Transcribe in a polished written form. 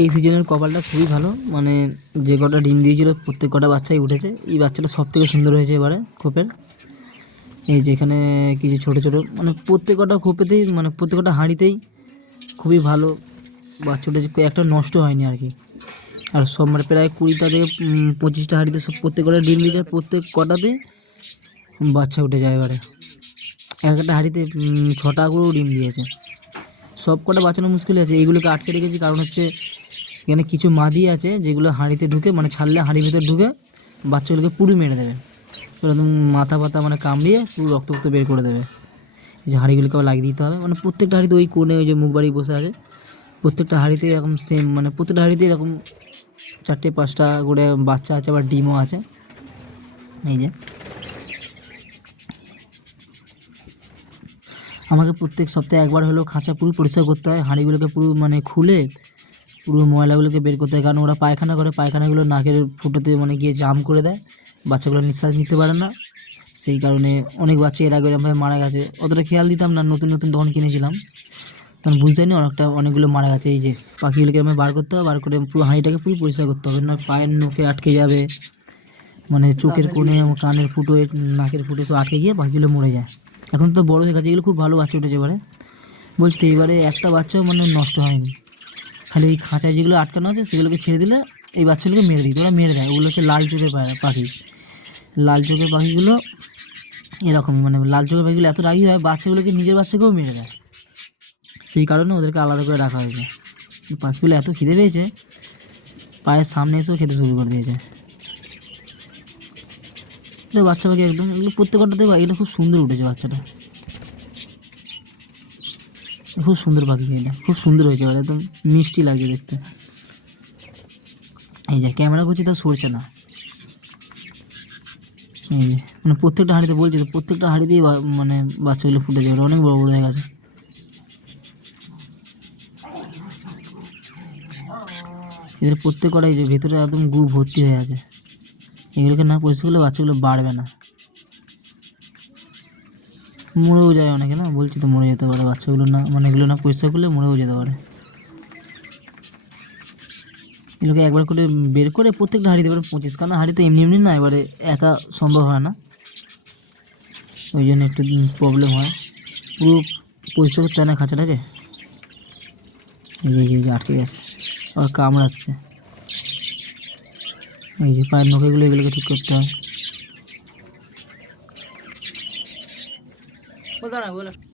এই সিজনের কপালটা খুবই ভালো, মানে যে কটা ডিম দিয়েছিল প্রত্যেক কটা বাচ্চাই উঠেছে। এই বাচ্চাটা সব থেকে সুন্দর হয়েছে এবারে খোপের। এই যেখানে কিছু ছোট ছোট মানে প্রত্যেক কটা খোপেতেই মানে প্রত্যেক কটা হাঁড়িতেই খুবই ভালো বাচ্চা উঠেছে, একটা নষ্ট হয়নি আর কি। আর সব মানে প্রায় 20টা থেকে 25টা হাঁড়িতে সব প্রত্যেক কটা ডিম দিয়েছে, প্রত্যেক কটাতে বাচ্চা উঠে যায় এবারে। এক একটা হাঁড়িতে 6টা করেও ডিম দিয়েছে। সব কটা বাঁচানো মুশকিল আছে, এইগুলোকে আটকে রেখেছি কারণ হচ্ছে এখানে কিছু মাদি আছে যেগুলো হাঁড়িতে ঢুকে মানে ছাড়লে হাঁড়ির ভিতর ঢুকে বাচ্চাগুলোকে পুরো মেরে দেবে, একদম মাথা পাতা মানে কামড়িয়ে পুরো রক্ত রক্ত বের করে দেবে। এই যে হাঁড়িগুলোকে আবার লাগিয়ে দিতে হবে, মানে প্রত্যেকটা হাঁড়িতে ওই কোণে ওই যে মুখ বাড়ি বসে আছে প্রত্যেকটা হাঁড়িতে এরকম সেম, মানে প্রত্যেকটা হাঁড়িতে এরকম 4টে 5টা করে বাচ্চা আছে, আবার ডিমও আছে। এই যে আমাকে প্রত্যেক সপ্তাহে একবার হলেও খাঁচা পুরো পরিষ্কার করতে হয়, হাঁড়িগুলোকে পুরো মানে খুলে পুরো ময়লাগুলোকে বের করতে হয়, কারণ ওরা পায়খানা করে, পায়খানাগুলো নাকের ফুটোতে মানে গিয়ে জাম করে দেয়, বাচ্চাগুলো নিঃশ্বাস নিতে পারে না। সেই কারণে অনেক বাচ্চা এর আগে এরকমভাবে মারা গেছে, অতটা খেয়াল দিতাম না, নতুন নতুন তখন কিনেছিলাম তখন বুঝতে পারিনি অনেকগুলো মারা গেছে। এই যে পাখিগুলোকে আমি বার করতে হবে, বার করে পুরো হাঁড়িটাকে পুরো পরিষ্কার করতে হবে, না পায়ের নখে আটকে যাবে, মানে চোখের কোণে কানের ফুটোয় নাকের ফুটো সব আটকে গিয়ে পাখিগুলো মরে যায়। এখন তো বড় হয়ে গেছে, এগুলো খুব ভালো বাচ্চা উঠেছে এবারে। বলছি তো এবারে একটা বাচ্চাও মানে নষ্ট হয়নি, খালি ওই খাঁচায় যেগুলো আটকানো আছে সেগুলোকে ছেড়ে দিলে এই বাচ্চাগুলোকে মেরে দিই, ওরা মেরে দেয়। ওগুলো হচ্ছে লাল চোখের পাখি। লাল চোখের পাখিগুলো এরকমই, মানে লাল চোখের পাখিগুলো এত রাগী হয় বাচ্চাগুলোকে, নিজের বাচ্চাকেও মেরে দেয়। সেই কারণে ওদেরকে আলাদা করে রাখা হয়েছে। পাখিগুলো এত খিদে পেয়েছে পায়ের সামনে এসেও খেতে শুরু করে দিয়েছে। বাচ্চা পাখি একদম, এগুলো প্রত্যেকটাতে এগুলো খুব সুন্দর উঠেছে বাচ্চাটা, খুব সুন্দর পাখি, এটা খুব সুন্দর হয়েছে, একদম মিষ্টি লাগে দেখতে। এই যে ক্যামেরা করছি তা সরছে না। এই যে মানে প্রত্যেকটা হাঁড়িতে বলছি তো, প্রত্যেকটা হাঁড়িতেই মানে বাচ্চাগুলো ফুটে যাবে, অনেক বড় বড় হয়ে গেছে। এদের প্রত্যেক কটাই যে ভেতরে একদম গু ভর্তি হয়ে আছে, এগুলোকে না পরিষ্কার করলে বাচ্চাগুলো বাড়বে না, মরেও যায় অনেকে, না বলছি তো মরে যেতে পারে বাচ্চাগুলো, না মানে এগুলো না পরিষ্কার করলে মরেও যেতে পারে। এগুলোকে একবার করে বের করে প্রত্যেকটা হাঁড়ি দেবে 25, কারণ হাঁড়ি তো এমনি এমনি না, এবারে একা সম্ভব হয় না, ওই জন্য একটু প্রবলেম হয়। পুরো পরিষ্কার করতে হয় না খাঁচাটাকে। এই যে আটকে গেছে, আর কামড়াচ্ছে। এই যে পায়ের নখেগুলো, এগুলোকে ঠিক করতে হয়।